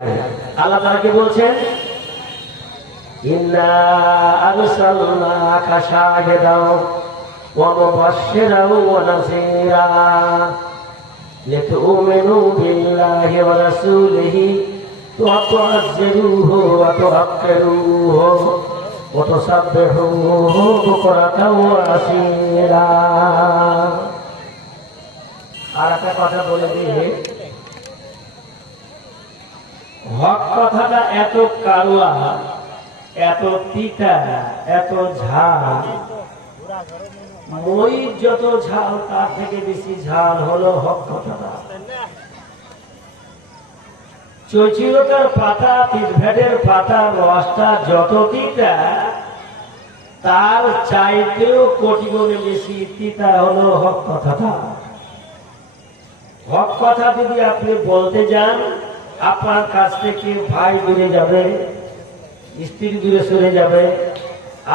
আল্লাহ তাআলা কি বলছেন, ইন্না আরসালনাকা শাহিদাও ওয়া মুবাশশিরাও ওয়া নাযীরা লিতু'মিনু বিল্লাহি ওয়া রাসূলিহি ওয়া তু'আজ্জিরুহু ওয়া তুআক্কিরুহু ওয়া তুসাব্বিহুহু বুকরাতাও ওয়া আসীলা। আর একটা কথা বলে দিয়ে, হক কথাটা এত কালুয়া, এত তিতা, এত ঝাল, মই যত ঝাল তার থেকে বেশি ঝাল হলো হক কথাটা। চৈচিরতার পাতা, তিলভেটের পাতা রসটা যত তিতা, তার চাইতেও কোটি গুণে বেশি তিতা হলো হক কথাটা। হক কথা যদি আপনি বলতে যান, আপনার কাছ থেকে ভাই দূরে যাবে, স্ত্রী দূরে সরে যাবে,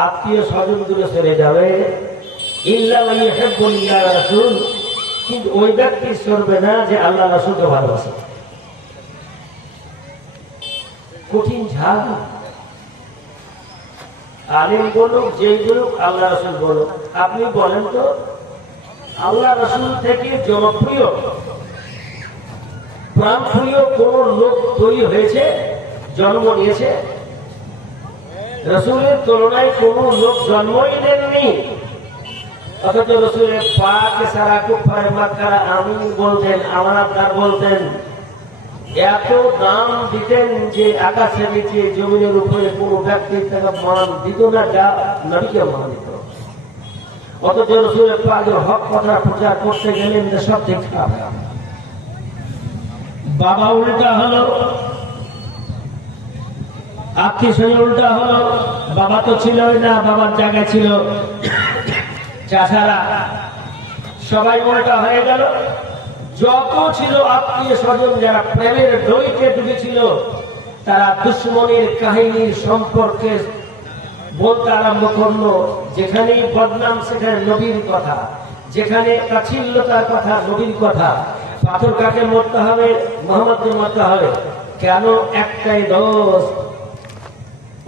আত্মীয় স্বজন দূরে সরে যাবে, ইল্লা মান ইউহিব্বুল্লাহ রাসূল, কিন্তু ওই ব্যক্তি সরবে না যে আল্লাহ রাসূলকে ভালোবাসে। কঠিন ঝাল। আলিম বলুক, যেই বলুক, আল্লাহ রাসূল বলুক, আপনি বলেন তো আল্লাহ রাসূল থেকে জনপ্রিয়, প্রাণপ্রিয় কোন লোক তৈরি হয়েছে, জন্ম নিয়েছে? রাসূলের তুলনায় কোন লোক জন্মই নেননি। অথচ রাসূলের পাক সারা কুফার মক্কার আমিন বলতেন, আমানতদার বলতেন, এত দাম দিতেন যে আকাশের নিচে জমিনের উপরে কোনো ব্যক্তি তাকে মান দিত না, যা নবীকে মান দিত। অথচ রাসূলের পাকের হক কথা প্রচার করতে গেলেন যে সব ঠিক খারাপ। বাবা উল্টা হলো, আত্মীয় স্বজন উল্টা হলো। বাবা তো ছিলই না, বাবার জায়গায় ছিল চাচারা, সবাই উল্টা হয়ে গেল। যত ছিল আত্মীয় স্বজন যারা প্রেমের ডইতে ডুবেছিল, তারা দুশ্মনের কাহিনীর সম্পর্কে বলতে আরম্ভ করলো। যেখানেই বদনাম সেখানে নবীর কথা, যেখানে তাচ্ছিল্যতার কথা নবীর কথা। পাথর কাকে মরতে হবে? মুহাম্মদকে মরতে হবে। কেন? একটাই দোষ,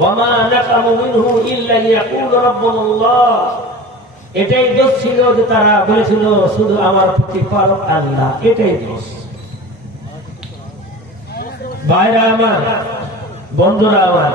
ওয়ামা নাকামু মিনহু ইল্লা লিয়াকুলু রাব্বুনাল্লাহ। এটাই দোষ ছিল যে তারা বলেছিল শুধু আমার প্রতিপালক আল্লাহ। এটাই দোষ। ভাইরা আমার, বন্ধুরা আমার,